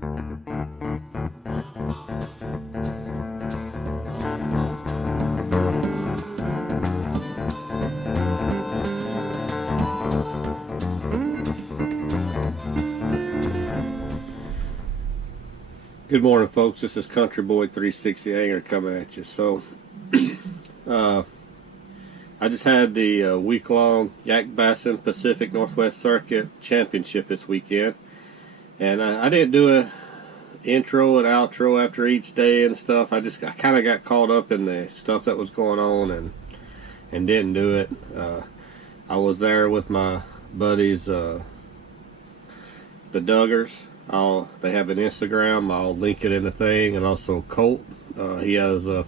Good morning, folks. This is Country Boy 360 Angler coming at you. So, I just had the week-long Yak-Bassin Pacific Northwest Circuit Championship this weekend, and I didn't do a intro and outro after each day and stuff. I kind of got caught up in the stuff that was going on and didn't do it. I was there with my buddies, the Duggars. They have an Instagram. I'll link it in the thing, and also Colt. He has a not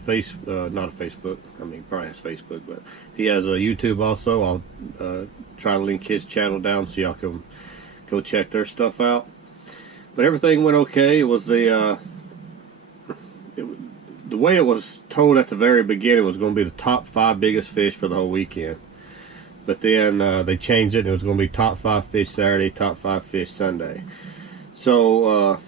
a Facebook. I mean, probably has Facebook, but he has a YouTube also. I'll try to link his channel down so y'all can go check their stuff out. But everything went okay. It was the way it was told at the very beginning was going to be the top 5 biggest fish for the whole weekend. But then they changed it, and it was going to be top 5 fish Saturday, top 5 fish Sunday. So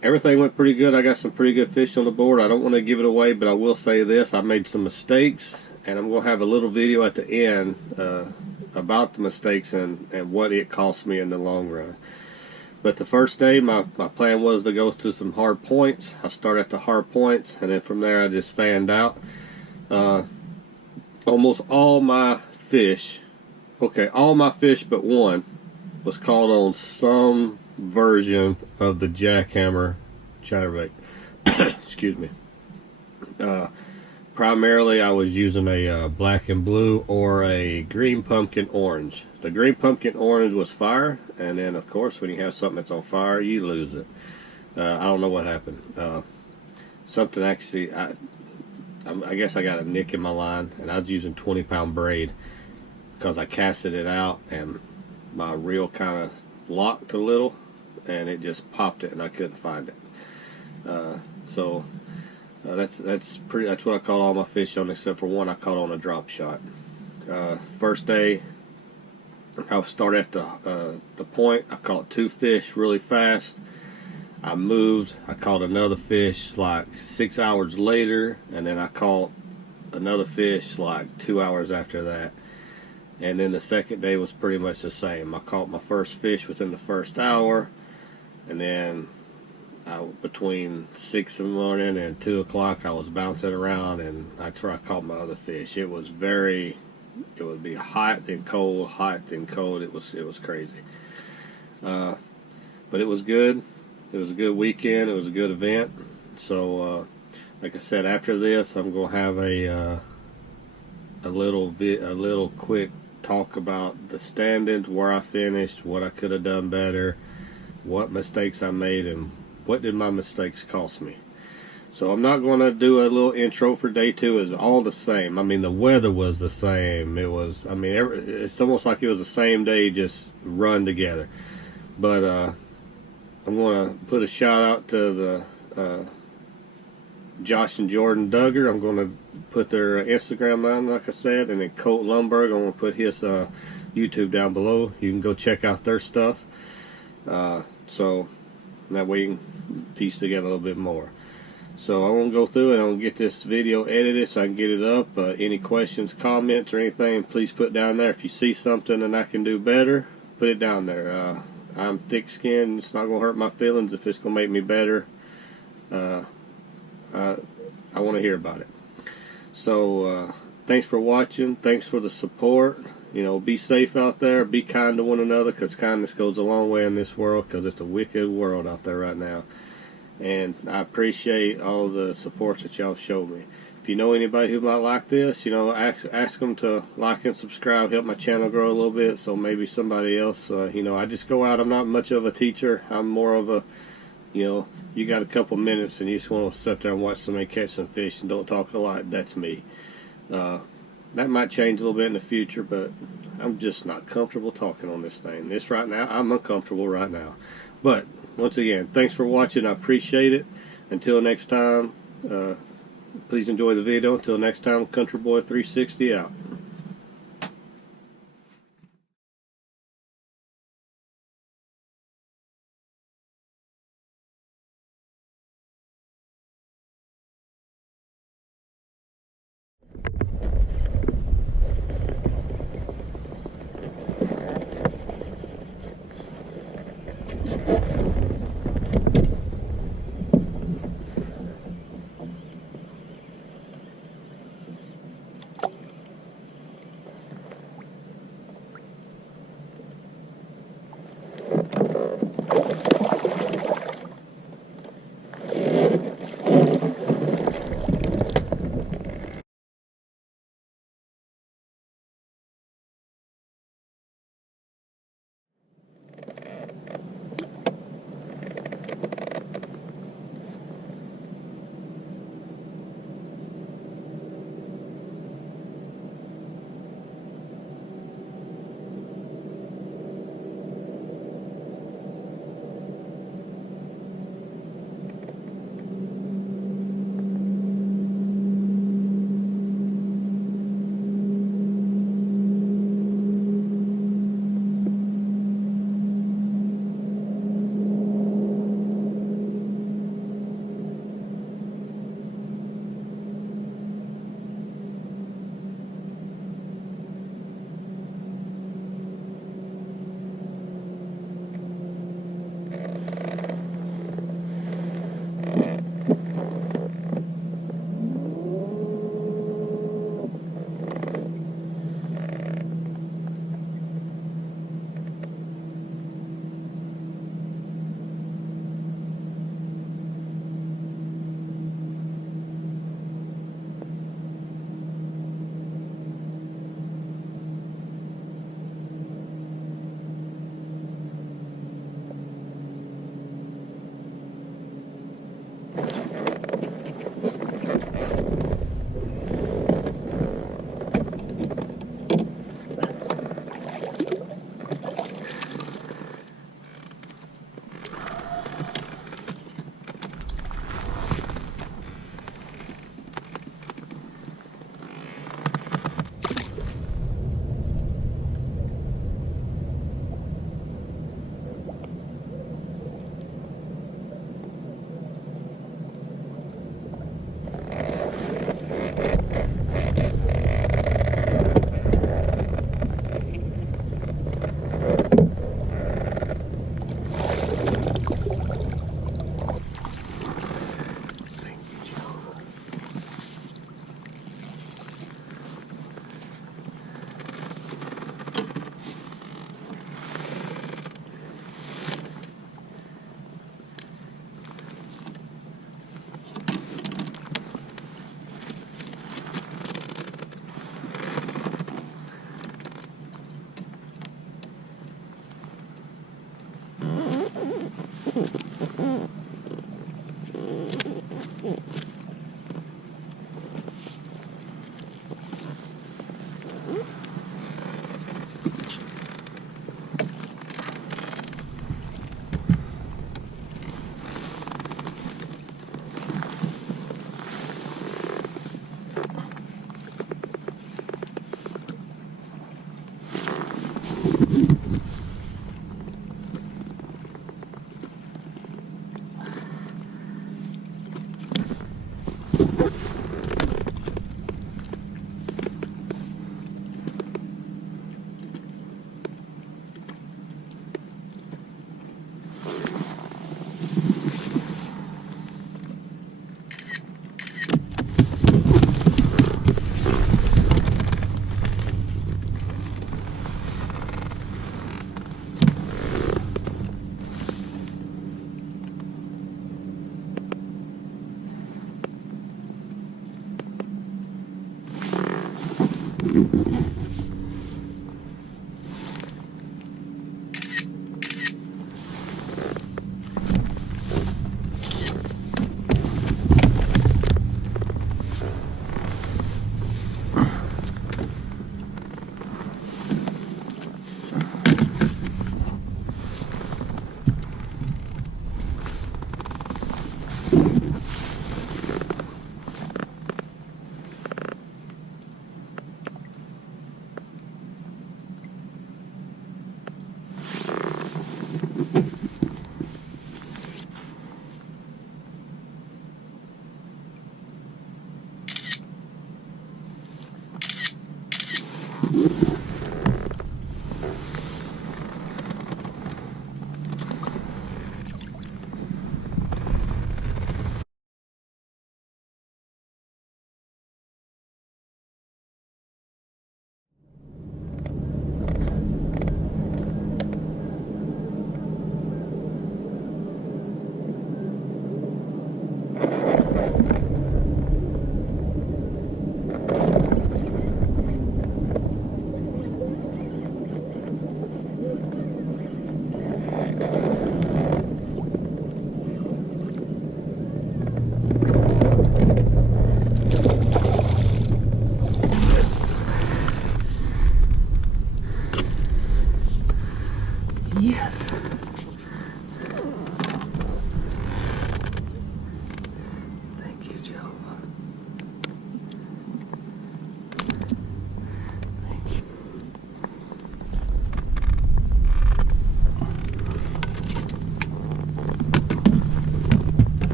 everything went pretty good. I got some pretty good fish on the board. I don't want to give it away, but I will say this: I made some mistakes, and I'm going to have a little video at the end about the mistakes and what it cost me in the long run. But the first day, my plan was to go to some hard points. I started at the hard points, and then from there I just fanned out. Almost all my fish, all my fish but one, was caught on some version of the jackhammer chatterbait. Excuse me. Primarily I was using a black and blue or a green pumpkin orange. The green pumpkin orange was fire, and then of course when you have something that's on fire, you lose it. I don't know what happened. Something actually, I guess I got a nick in my line, and I was using 20-pound braid because I casted it out and my reel kind of locked a little, and it just popped it, and I couldn't find it. That's what I caught all my fish on, except for one I caught on a drop shot. First day, I started at the point. I caught 2 fish really fast. I moved. I caught another fish like 6 hours later, and then I caught another fish like 2 hours after that. And then the second day was pretty much the same. I caught my first fish within the first hour, and then between 6 in the morning and 2 o'clock I was bouncing around, and that's where I caught my other fish. It would be hot then cold, hot then cold. It was crazy. But it was good. It was a good weekend. It was a good event. So like I said, after this I'm going to have a little quick talk about the standings, where I finished, what I could have done better, what mistakes I made, and what did my mistakes cost me. So I'm not going to do a little intro for day 2. It's all the same. I mean, the weather was the same. It was, I mean, it's almost like it was the same day just run together. But I'm going to put a shout out to the Josh and Jordan Duggar. I'm going to put their Instagram on, like I said, and then Colt Lundberg, I'm going to put his YouTube down below. You can go check out their stuff. So that way you can piece together a little bit more. So I'm going to go through and I'm going to get this video edited so I can get it up. Any questions, comments, or anything, please put down there. If you see something and I can do better, put it down there. I'm thick-skinned. It's not going to hurt my feelings if it's going to make me better. I want to hear about it. So thanks for watching. Thanks for the support. You know, be safe out there. Be kind to one another, because kindness goes a long way in this world, because it's a wicked world out there right now. And I appreciate all the support that y'all show me. If you know anybody who might like this, you know, ask them to like and subscribe, help my channel grow a little bit, so maybe somebody else, you know, I just go out. I'm not much of a teacher. I'm more of a, you know, you got a couple minutes and you just want to sit there and watch somebody catch some fish and don't talk a lot. That's me. That might change a little bit in the future, but I'm just not comfortable talking on this thing. This right now, I'm uncomfortable right now. But once again, thanks for watching. I appreciate it. Until next time, please enjoy the video. Until next time, Country Boy 360 out.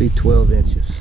Be 12 inches.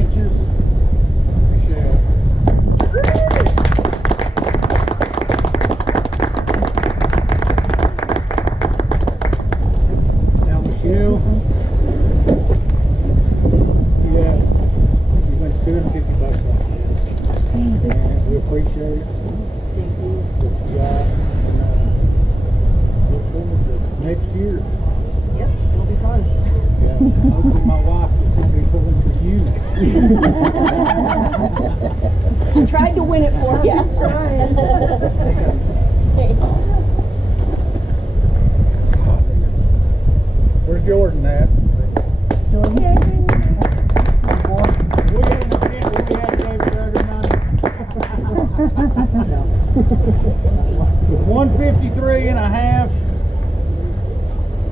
inches. Appreciate it. Now, Michelle, yeah, you went $250 off this. And we appreciate it. Thank you. What you got. And look forward to next year. Yep, it'll be fun. Yeah, hopefully my wife is going to be pulling for you next year. He tried to win it for me. Yeah, trying. Thanks. Where's Jordan at? Jordan. We had an event where we had to go for every month. 153 and a half.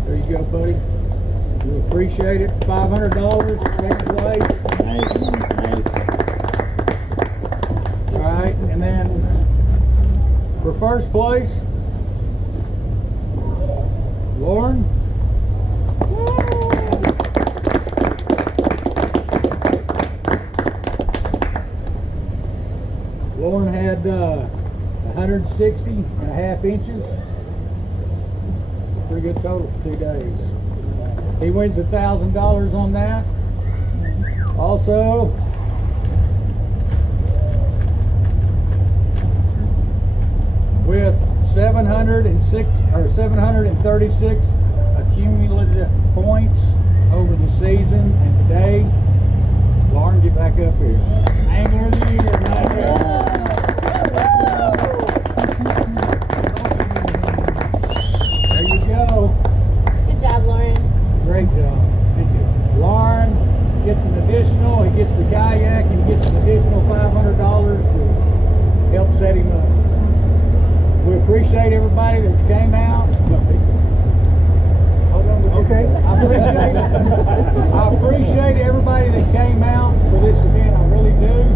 There you go, buddy. We appreciate it. $500, second place. Nice, nice. All right, and then for first place, Lauren. Lauren had 160 and a half inches. Pretty good total for 2 days. He wins $1,000 on that. Also, with 706 or 736 accumulative points over the season, and today, Lauren, get back up here. Angler of the year, right here. There you go. Good job, Lauren. Great job. Thank you. Lauren gets an additional, he gets the kayak and gets an additional $500 to help set him up. We appreciate everybody that's came out. Hold on. Okay. I appreciate everybody that came out for this event. I really do.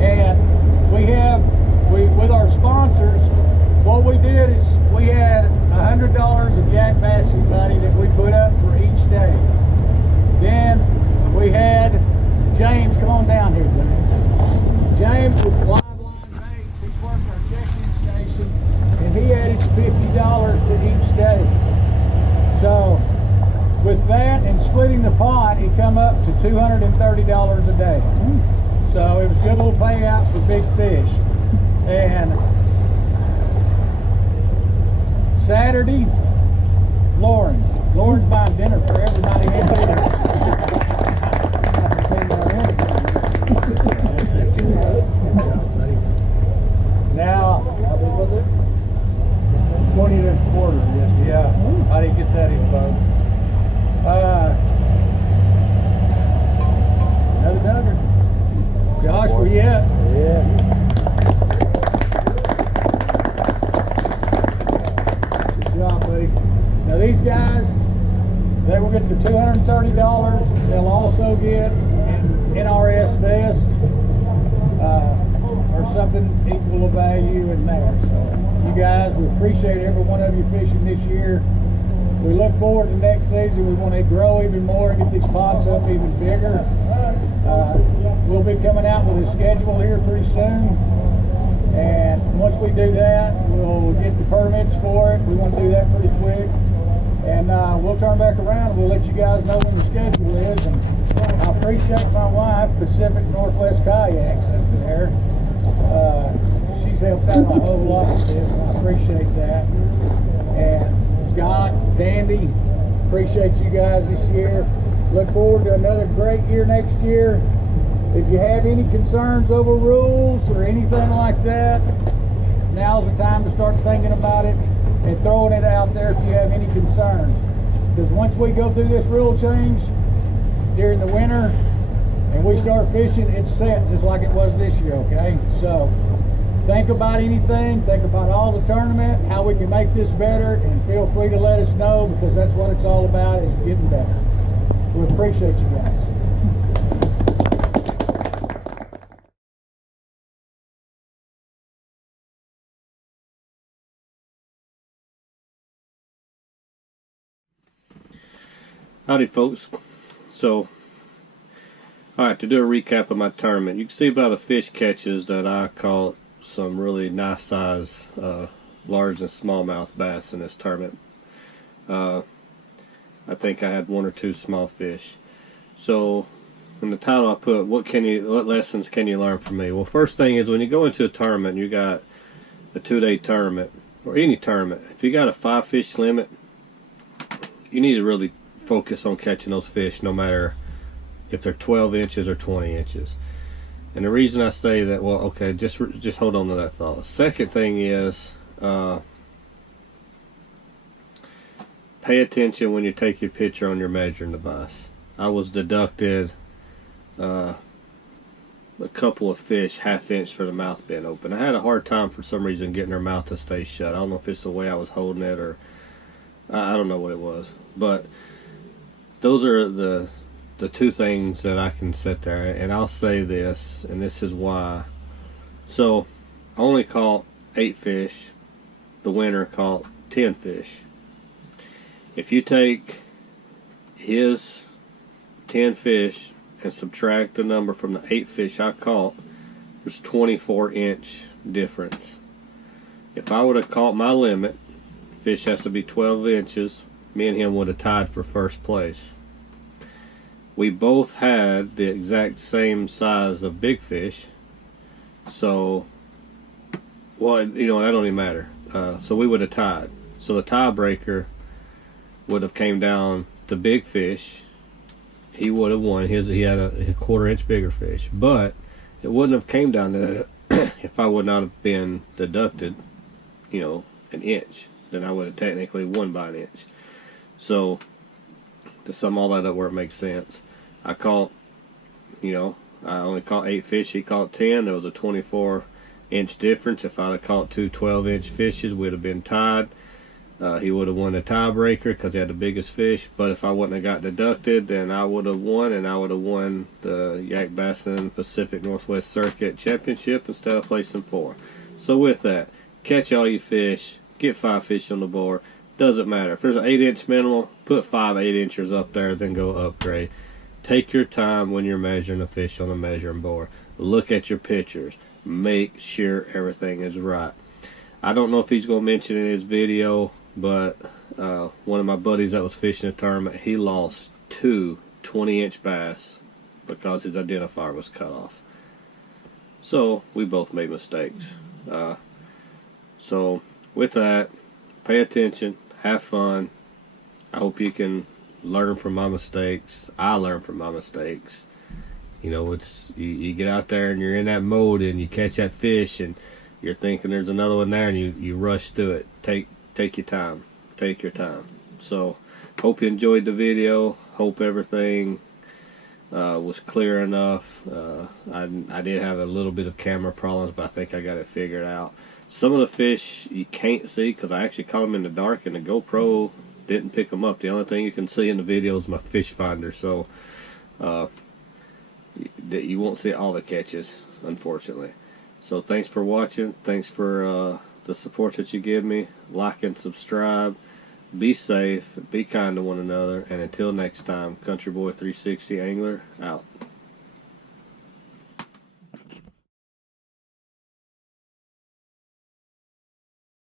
And with our sponsors, what we did is we had $100 of Yak-Bassin money that we put up for each day. Then we had James, come on down here, James. James with Live Line Baits, he's worked our check-in station, and he added $50 to each day. So with that and splitting the pot, it come up to $230 a day. So it was a good little payout for big fish. And Saturday, Lauren's buying dinner for everybody in here. Now, what was it? 20 and a quarter, yes, yeah. I didn't get that info. Another nugget. Josh, where you at? Yeah. Now these guys, they will get the $230. They'll also get an NRS vest or something equal of value in there. So you guys, we appreciate every one of you fishing this year. We look forward to next season. We want to grow even more and get these pots up even bigger. We'll be coming out with a schedule here pretty soon. And once we do that, we'll get the permits for it. We want to do that pretty quick. And we'll turn back around and we'll let you guys know when the schedule is. And I appreciate my wife, Pacific Northwest Kayaks up there. She's helped out a whole lot with this, and I appreciate that. And Scott, Dandy, appreciate you guys this year. Look forward to another great year next year. If you have any concerns over rules or anything like that, now's the time to start thinking about it and throwing it out there if you have any concerns. Because once we go through this rule change during the winter and we start fishing, it's set just like it was this year, okay? So think about anything, think about all the tournament, how we can make this better, and feel free to let us know, because that's what it's all about, is getting better. We appreciate you guys. Howdy folks. So Alright, to do a recap of my tournament, you can see by the fish catches that I caught some really nice size large and smallmouth bass in this tournament. I think I had 1 or 2 small fish. So in the title I put, what lessons can you learn from me? Well, first thing is, when you go into a tournament, you got a 2-day tournament, or any tournament, if you got a 5 fish limit, you need to really focus on catching those fish, no matter if they're 12 inches or 20 inches. And the reason I say that, well, okay, just hold on to that thought. Second thing is, pay attention when you take your picture on your measuring device. I was deducted a couple of fish 1/2 inch for the mouth being open. I had a hard time for some reason getting their mouth to stay shut. I don't know if it's the way I was holding it, or I don't know what it was. But those are the 2 things that I can sit there, and I'll say this, and this is why. So I only caught 8 fish. The winner caught 10 fish. If you take his 10 fish and subtract the number from the 8 fish I caught, there's 24-inch difference. If I would have caught my limit, fish has to be 12 inches, me and him would have tied for first place. We both had the exact same size of big fish, so, well, you know, that don't even matter. So we would have tied. So the tiebreaker would have came down to big fish. He would have won. He had a 1/4 inch bigger fish, but it wouldn't have came down to that if I would not have been deducted, you know, an inch. Then I would have technically won by an inch. So to sum all that up where it makes sense, I caught, you know, I only caught 8 fish. He caught 10. There was a 24-inch difference. If I'd have caught 2 12-inch fishes, we'd have been tied. He would have won the tiebreaker because he had the biggest fish. But if I wouldn't have got deducted, then I would have won, and I would have won the Yak-Bassin Pacific Northwest Circuit Championship instead of placing 4. So with that, catch all your fish, get 5 fish on the board. Doesn't matter. If there's an 8-inch minimum, put 5 8-inchers up there, then go upgrade. Take your time when you're measuring a fish on a measuring board. Look at your pictures. Make sure everything is right. I don't know if he's going to mention in his video, but one of my buddies that was fishing a tournament, he lost 2 20-inch bass because his identifier was cut off. So we both made mistakes. So with that, pay attention, have fun. I hope you can learn from my mistakes. I learn from my mistakes. You know, it's you get out there and you're in that mode and you catch that fish and you're thinking there's another one there, and you rush through it. Take your time. Take your time. So hope you enjoyed the video. Hope everything was clear enough. I did have a little bit of camera problems, but I think I got it figured out. Some of the fish you can't see because I actually caught them in the dark, and the GoPro didn't pick them up. The only thing you can see in the video is my fish finder, so you won't see all the catches, unfortunately. So thanks for watching. Thanks for the support that you give me. Like and subscribe. Be safe. Be kind to one another. And until next time, Country Boy 360 Angler out.